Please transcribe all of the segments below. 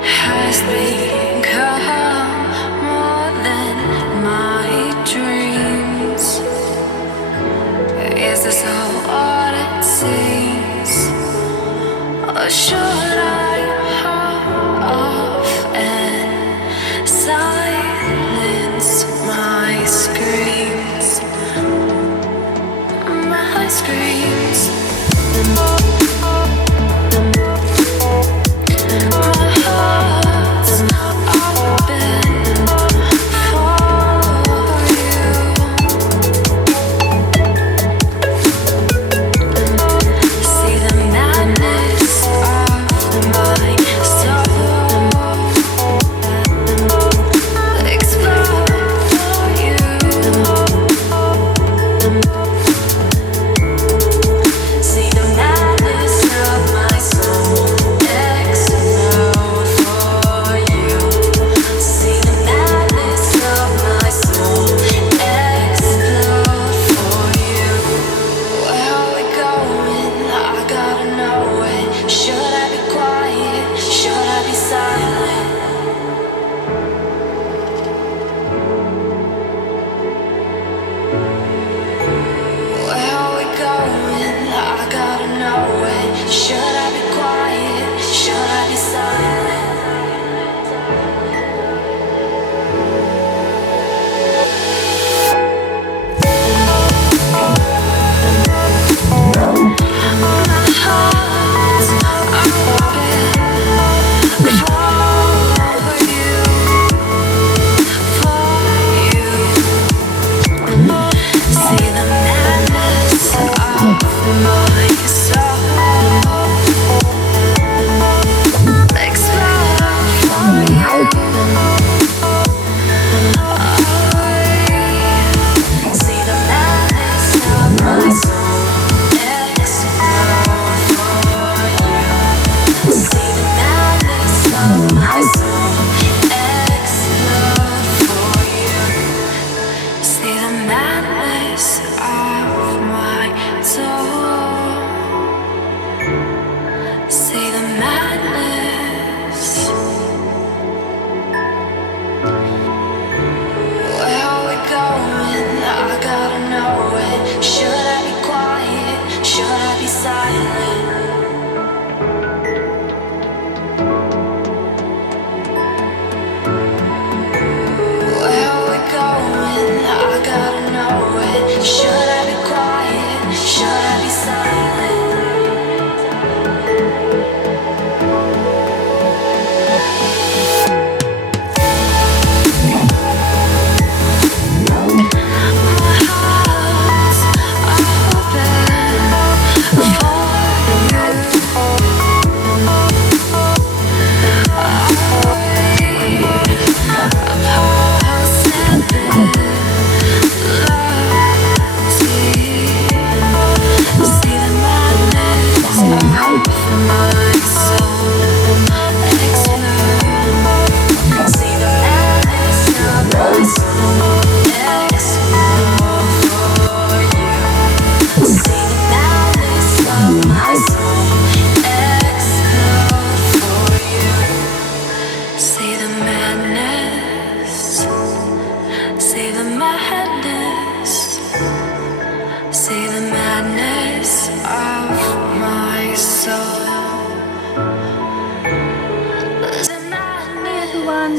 has become more than my dreams. Is this all what it seems? Or should I hold off and silence my screams? My screams.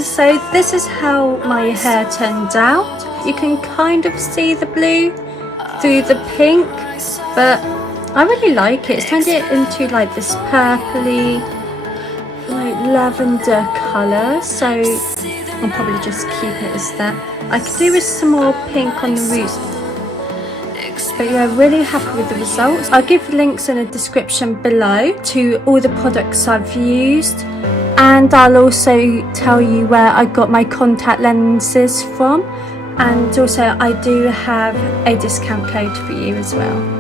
So this is how my hair turned out. You can kind of see the blue through the pink, but I really like it. It's turned it into like this purpley, like lavender colour, so I'll probably just keep it as that. I could do with some more pink on the roots, but yeah, really happy with the results. I'll give links in the description below to all the products I've used, and I'll also tell you where I got my contact lenses from, and also I do have a discount code for you as well.